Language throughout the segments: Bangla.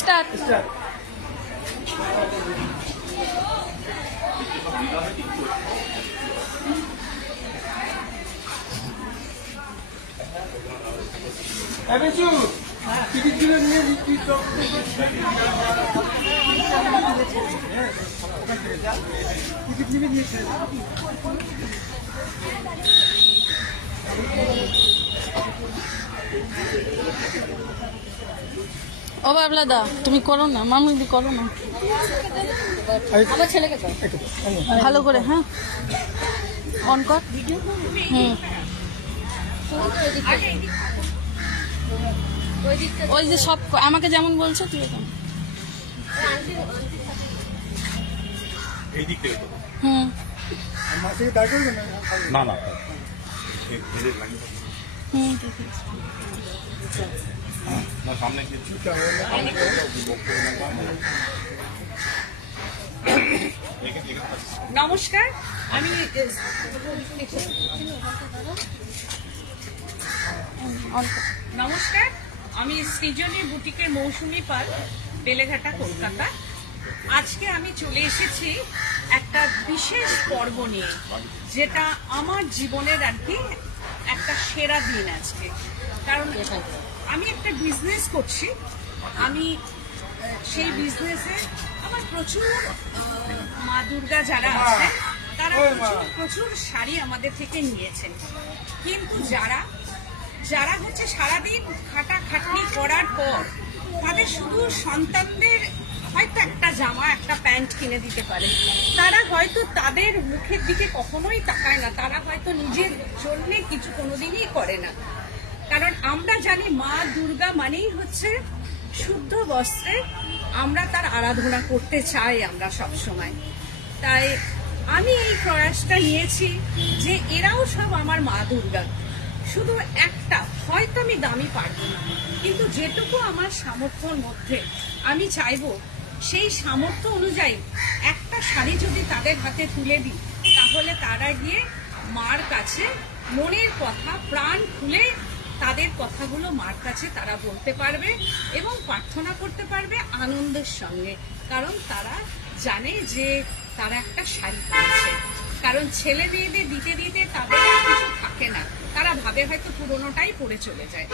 স্টার্ট। ও বাবলা দা, তুমি করো না, মামুদি করো না, আমার ছেলেকে ভালো করে। হ্যাঁ, অন কর। ওই যে সব আমাকে যেমন বলছো তুই এখন। হুম, না না হুম, ঠিক আছে। সামনে নমস্কার, আমি সৃজনী বুটিকের মৌসুমী পাল, বেলেঘাটা, কলকাতা। আজকে আমি চলে এসেছি একটা বিশেষ পর্ব নিয়ে, যেটা আমার জীবনের আর কি একটা সেরা দিন আজকে। কারণ আমি একটা বিজনেস করছি, আমি সেই বিজনেসে আমার প্রচুর মা দুর্গা যারা আছে তারা প্রচুর শাড়ি আমাদের থেকে নিয়েছেন, কিন্তু যারা হচ্ছে সারাদিন খাটাখাটনি করার পর তাদের শুধু সন্তানদের হয়তো একটা জামা একটা প্যান্ট কিনে দিতে পারে, তারা হয়তো তাদের মুখের দিকে কখনোই তাকায় না, তারা হয়তো নিজের জন্যে কিছু কোনোদিনই করে না। কারণ আমরা জানি মা দুর্গা মানেই হচ্ছে শুদ্ধ বস্ত্রে আমরা তার আরাধনা করতে চাই আমরা সব সময়। তাই আমি এই প্রয়াসটা নিয়েছি যে এরাও সব আমার মা দুর্গা, শুধু একটা হয়তো আমি দামি পারবো না, কিন্তু যেটুকু আমার সামর্থ্যর মধ্যে আমি চাইবো সেই সামর্থ্য অনুযায়ী একটা শাড়ি যদি তাদের হাতে তুলে দিই, তাহলে তারা গিয়ে মার কাছে মনের কথা প্রাণ খুলে তাদের কথাগুলো মার কাছে তারা বলতে পারবে এবং প্রার্থনা করতে পারবে আনন্দের সঙ্গে। কারণ তারা জানে যে তারা একটা শাড়ি পেয়েছে। কারণ ছেলে মেয়েদের দিতে দিতে তাদের কিছু থাকে না, তারা ভাবে হয়তো পুরোনোটাই পড়ে চলে যায়।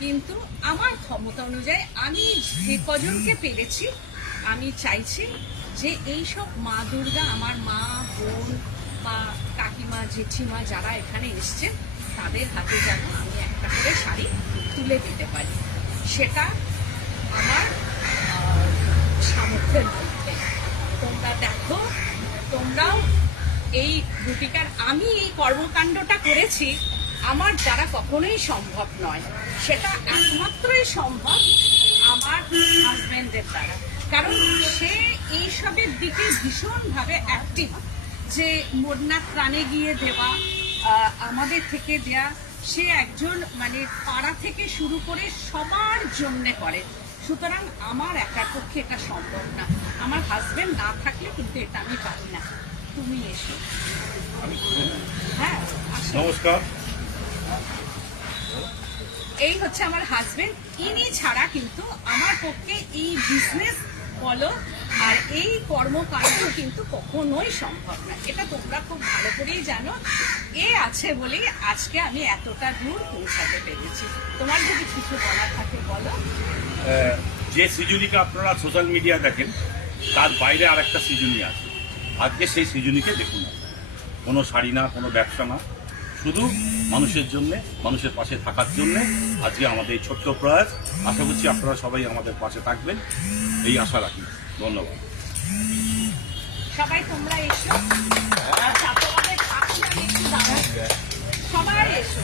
কিন্তু আমার ক্ষমতা অনুযায়ী আমি যে কজনকে পেরেছি, আমি চাইছি যে এইসব মা দুর্গা, আমার মা বোন বা কাকিমা জেঠিমা যারা এখানে এসছে, তাদের হাতে যেন আমি একটা করে শাড়ি তুলে দিতে পারি, সেটা আমার সামর্থ্যের মধ্যে। তোমরা দেখো, তোমরাও এই বুটিকার আমি এই কর্মকাণ্ডটা করেছি আমার দ্বারা কখনোই সম্ভব নয়, সেটা একমাত্রই সম্ভব আমার হাজবেন্ডের দ্বারা। কারণ সে এইসবের দিকে ভীষণভাবে অ্যাক্টিভ, যে মন্নাথ প্রাণে গিয়ে দেওয়া, আমাদের থেকে দেয়া, সে একজন মানে পাড়া থেকে শুরু করে সবার জন্যে করে। সুতরাং আমার একার পক্ষে এটা সম্ভব না, আমার হাজবেন্ড না থাকলে কিন্তু এটা আমি পারি না। তুমি এসো। হ্যাঁ, নমস্কার। এই হচ্ছে আমার হাজবেন্ড। ইনি ছাড়া কিন্তু আমার পক্ষে এই বিজনেস বলো আর এই কর্মকাণ্ড কিন্তু কখনোই সম্ভব না, এটা তোমরা খুব ভালো করেই জানো। এ আছে বলেই আজকে আমি এতটা দূর পৌঁছাতে পেরেছি। তোমার যদি কিছু বলার থাকে বলো। যে সৃজনীকে আপনারা সোশ্যাল মিডিয়া দেখেন, তার বাইরে আর একটা সৃজনী আছে। আজকে সেই সৃজনীকে দেখুন, কোনো শাড়ি না, কোনো ব্যবসা না, শুধু মানুষের জন্য, মানুষের পাশে থাকার জন্য আজকে আমাদের এই ছোট্ট প্রয়াস। আশা করছি আপনারা সবাই আমাদের পাশে থাকবেন, এই আশা রাখি। ধন্যবাদ। সবাই তোমরা এসো, আচ্ছা, তোমাদের পাশে আমি একটু দাঁড়াই। সবাই এসো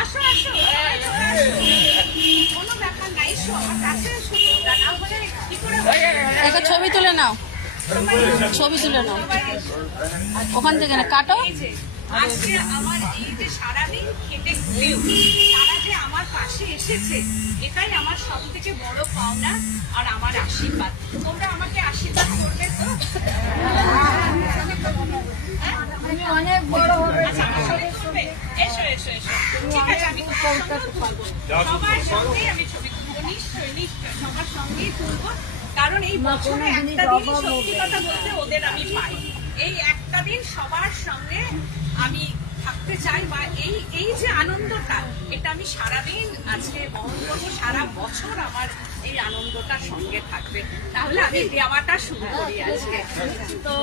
আসো আসো, কোনো ব্যাপার নাই, এসো আমার কাছে এসো। তোমরা না হলে কি করে একটা ছবি তুলে নাও, ছবি তুলে নাও ওখান থেকে, না কাটো। আজকে আমার এই যে সারাদিন খেটে খুলেও তারা যে আমার পাশে এসেছে, এটাই আমার সব থেকে বড় পাওনা আর আমার আশীর্বাদ। তোমরা আমাকে আশীর্বাদ করবে তো? অনেক বড় হবে। আচ্ছা, পারবো সবার সঙ্গেই আমি ছবি তুলবো, নিশ্চয়ই নিশ্চয়ই সবার সঙ্গেই তুলবো, কারণ এই বছরে একটা দিন সত্যি কথা বলতে ওদের আমি পাই, এই একটা দিন সবার সঙ্গে আমি থাকতে চাই, বা এই যে আনন্দটা এটা আমি সারাদিন আজকে বহন করবো, সারা বছর আমার এই আনন্দটা সঙ্গে থাকবে। তাহলে আমি দেওয়াটা শুরু করি আজকে। তো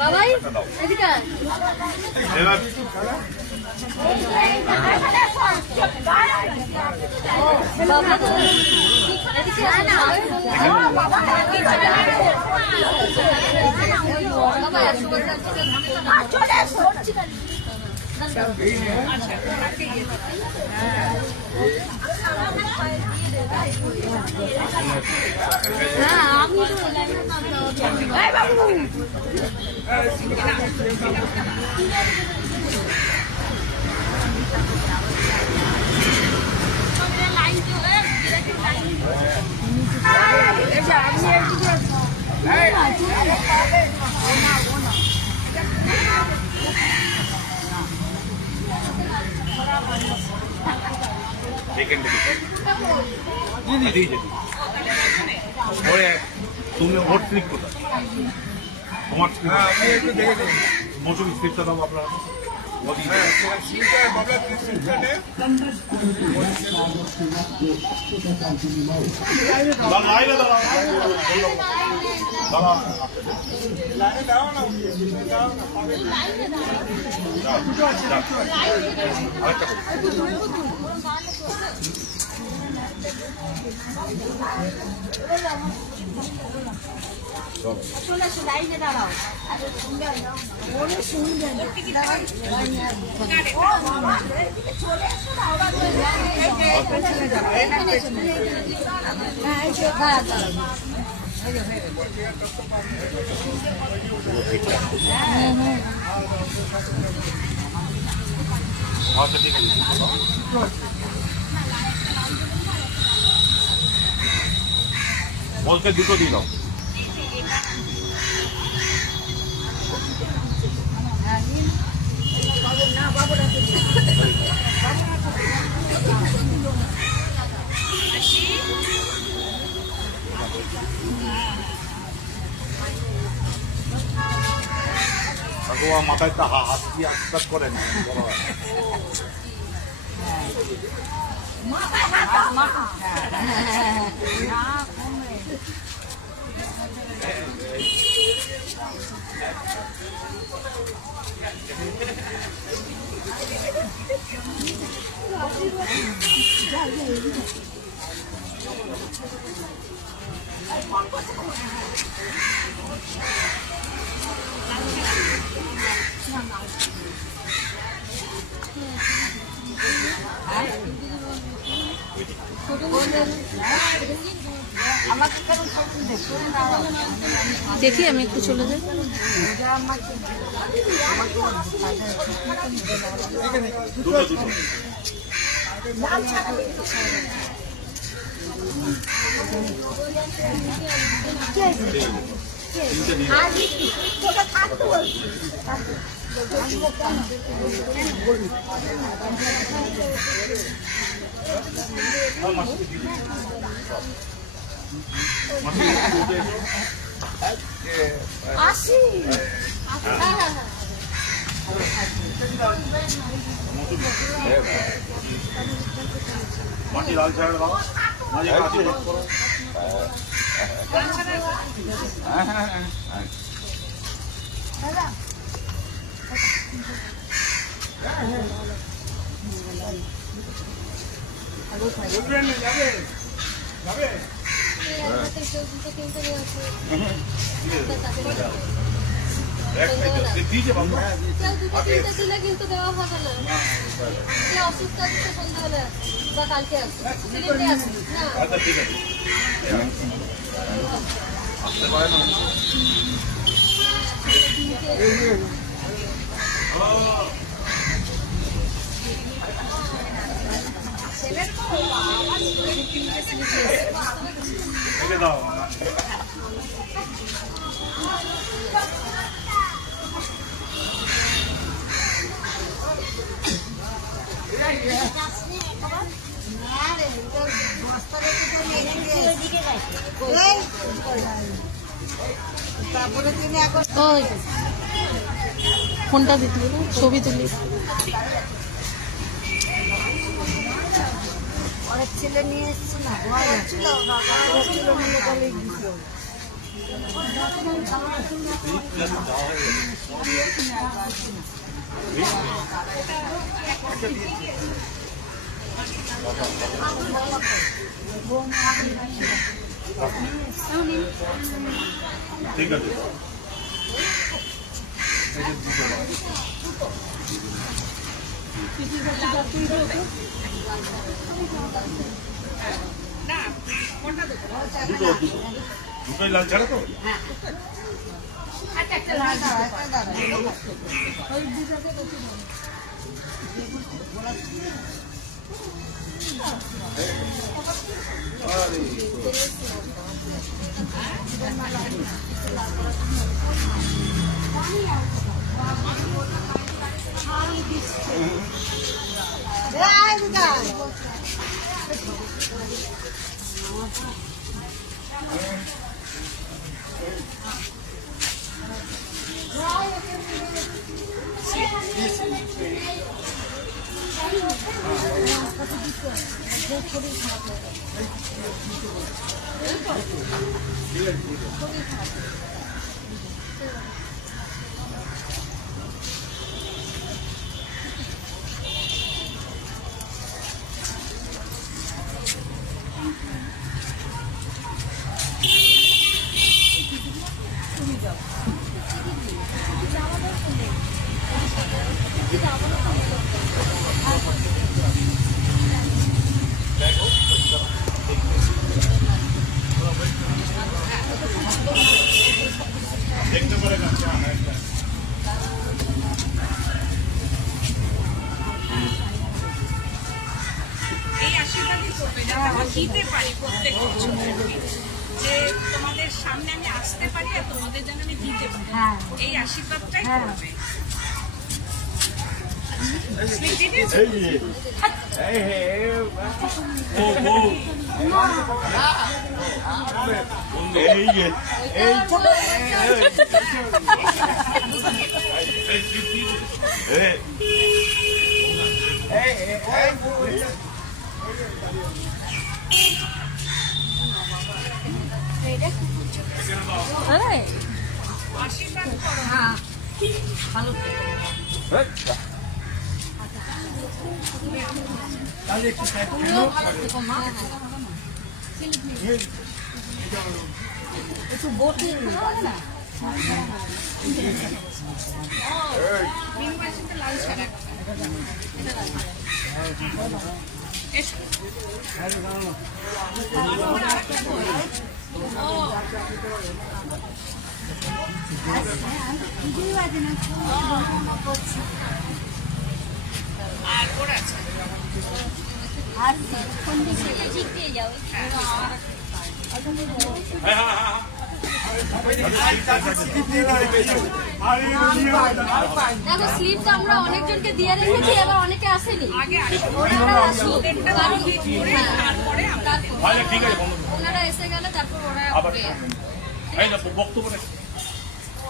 বাবাই এদিকে আয়। বাবা তো এদিকে আয় না। বাবা হ্যাঁ আমি বাবু তুমি ওর স্লিপ কোথায় তোমার মৌসুমি স্লিপটা দাও আপনারা আচ্ছা ঠিক আছে বলকে দুটো দিয়ে দাও মাথায় তা হাত দিয়ে আশীর্বাদ করেন দেখি আমি একটু চলে যাই। আসি মাটি লাল ছাড়া দাও মাঝে কাছে দিয়েছে বাবু কিন্তু দেওয়া হবে না, অসুস্থ আছে সন্ধ্যাবেলা বা কালকে আসবে। আচ্ছা ঠিক আছে আসতে পারে না দাও ওই ফোনটা দিতে হবে, ছবি তুলি। অনেক ছেলে নিয়ে এসছে না, ছিল নিয়ে কলেজ দিছিল। ঠিক আছে। না কোনটা দেবো? দুটোই লাল ছাড়া তো? একটা লাল দিতে পারি প্রত্যেক বছর যে তোমাদের সামনে আমি আসতে পারি আর তোমাদের যেন আমি দিতে পারি, এই আশীর্বাদটাই করবে। আশীর্বাদ করো। ভালো একটু বটি লাল ছাড়া এসো। আর ওর আছে দেখো স্লিপ তো আমরা অনেকজনকে দিয়ে রেখেছি, এবার অনেকে আসেনি। আগে আসো, ওনারা আসুক। ওদেরটা কমপ্লিট করে তারপরে আমরা দেবো। ওনারা এসে গেলে তারপর ওরা বক্তব্য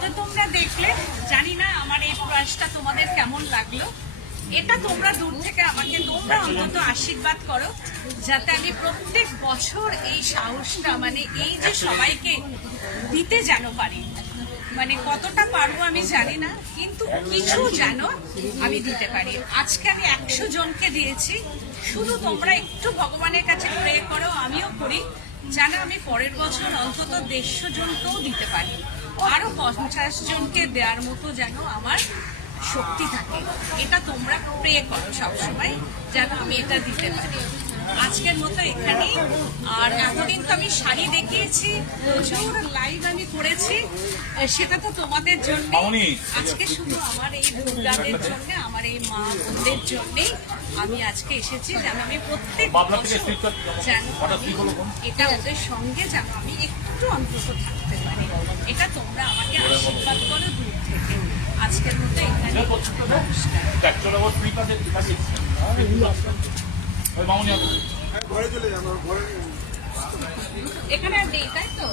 তো তোমরা দেখলে, জানি না আমার এই প্রয়াসটা তোমাদের কেমন লাগলো। এটা তোমরা দূর থেকে আমাকে তোমরা অন্তত আশীর্বাদ করো যাতে আমি প্রত্যেক বছর এই সাহসটা, মানে এই যে সবাইকে দিতে যেন পারি। মানে কতটা পারবো আমি জানি না, কিন্তু কিছু যেন আমি দিতে পারি। আজকে আমি 100 জনকে দিয়েছি, শুধু তোমরা একটু ভগবানের কাছে প্রে করো, আমিও করি, যেন আমি পরের বছর অন্তত 150 জনকেও দিতে পারি, আরো 50 জনকে দেওয়ার মতো যেন আমার শক্তি থাকে। এটা তোমরা প্রে করো সবসময় যেন আমি এটা দিতে পারি। আজকের মতো এখানেই। আর এতদিন তো আমি শাড়ি দেখিয়েছি, প্রচুর লাইভ আমি করেছি, সেটা তো তোমাদের জন্য। আজকে শুধু আমার এই ভোটারদের জন্য, আমার এই মা বোনদের জন্যই আমি আজকে এসেছি, যেন আমি প্রত্যেক যেন এটা ওদের সঙ্গে যেন আমি একটু অন্তত থাকতে পারি। এটা তোমরা আমাকে আশীর্বাদ করো দূর থেকে। আজকের মতো এখানে এখানে আর নেই, তাই তো?